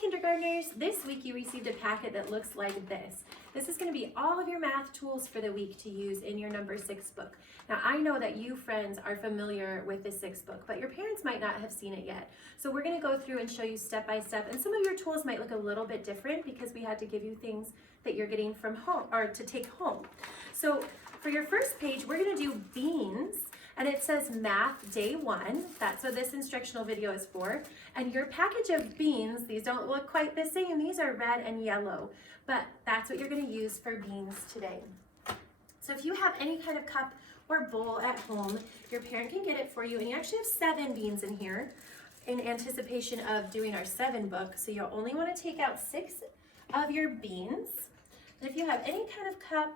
kindergartners, this week you received a packet that looks like this. This is going to be all of your math tools for the week to use in your number 6 book. Now I know that you friends are familiar with the 6 book, but your parents might not have seen it yet. So we're going to go through and show you step by step, and some of your tools might look a little bit different because we had to give you things that you're getting from home or to take home. So for your first page, we're going to do beans. And it says Math Day 1. That's what this instructional video is for. And your package of beans, these don't look quite the same. These are red and yellow, but that's what you're going to use for beans today. So if you have any kind of cup or bowl at home, your parent can get it for you. And you actually have 7 beans in here in anticipation of doing our 7 book. So you'll only want to take out 6 of your beans. And if you have any kind of cup,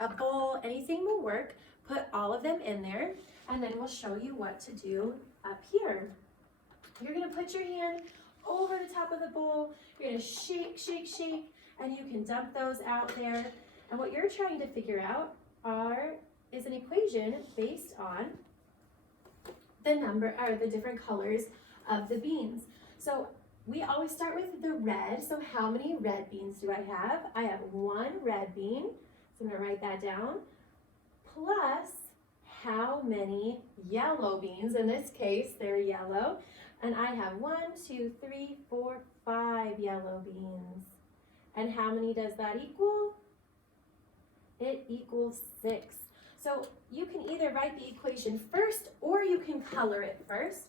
a bowl, anything will work. Put all of them in there. And then we'll show you what to do up here. You're going to put your hand over the top of the bowl. You're going to shake, shake, shake, and you can dump those out there. And what you're trying to figure out is an equation based on the different colors of the beans. So we always start with the red. So how many red beans do I have? I have 1 red bean. So I'm going to write that down. Plus how many yellow beans? In this case, they're yellow. And I have 1, 2, 3, 4, 5 yellow beans. And how many does that equal? It equals 6. So you can either write the equation first or you can color it first.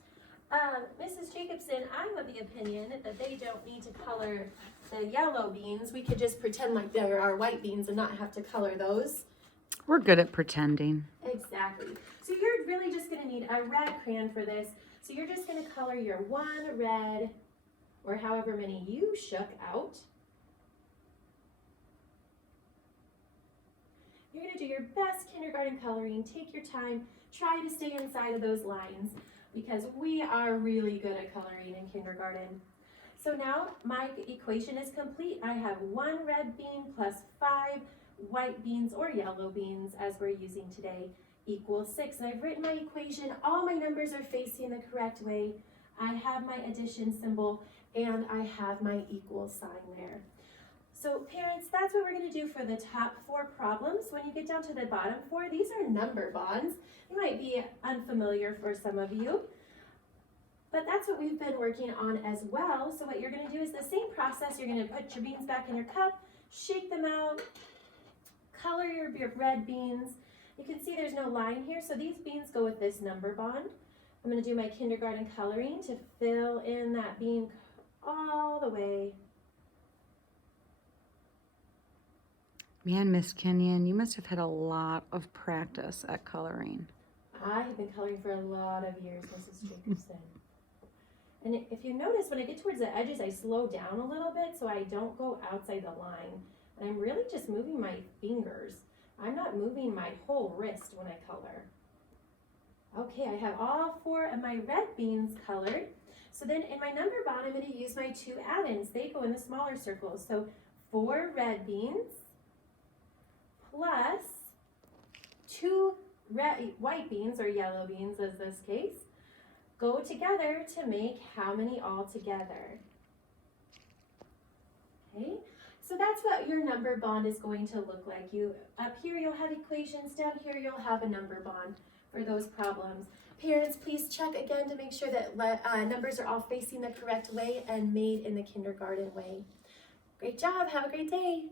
Mrs. Jacobson, I'm of the opinion that they don't need to color the yellow beans. We could just pretend like they're our white beans and not have to color those. We're good at pretending. Exactly. So you're really just going to need a red crayon for this. So you're just going to color your 1 red, or however many you shook out. You're going to do your best kindergarten coloring. Take your time. Try to stay inside of those lines because we are really good at coloring in kindergarten. So now my equation is complete. I have 1 red bean plus 5 white beans or yellow beans, as we're using today, equals 6. And I've written my equation. All my numbers are facing the correct way. I have my addition symbol and I have my equal sign there. So parents, that's what we're going to do for the top 4 problems. When you get down to the bottom 4, these are number bonds. They might be unfamiliar for some of you, but that's what we've been working on as well. So what you're going to do is the same process. You're going to put your beans back in your cup, shake them out, color your red beans. You can see there's no line here, so these beans go with this number bond. I'm going to do my kindergarten coloring to fill in that bean all the way. Man, Miss Kinyon, you must have had a lot of practice at coloring. I have been coloring for a lot of years, Mrs. Jacobson. And if you notice, when I get towards the edges, I slow down a little bit so I don't go outside the line. And I'm really just moving my fingers. I'm not moving my whole wrist when I color. Okay, I have all 4 of my red beans colored. So then in my number bond, I'm going to use my 2 add-ins. They go in the smaller circles. So 4 red beans plus 2 white beans, or yellow beans as this case, go together to make how many all together? Okay. So that's what your number bond is going to look like. Up here you'll have equations, down here you'll have a number bond for those problems. Parents, please check again to make sure that numbers are all facing the correct way and made in the kindergarten way. Great job, have a great day.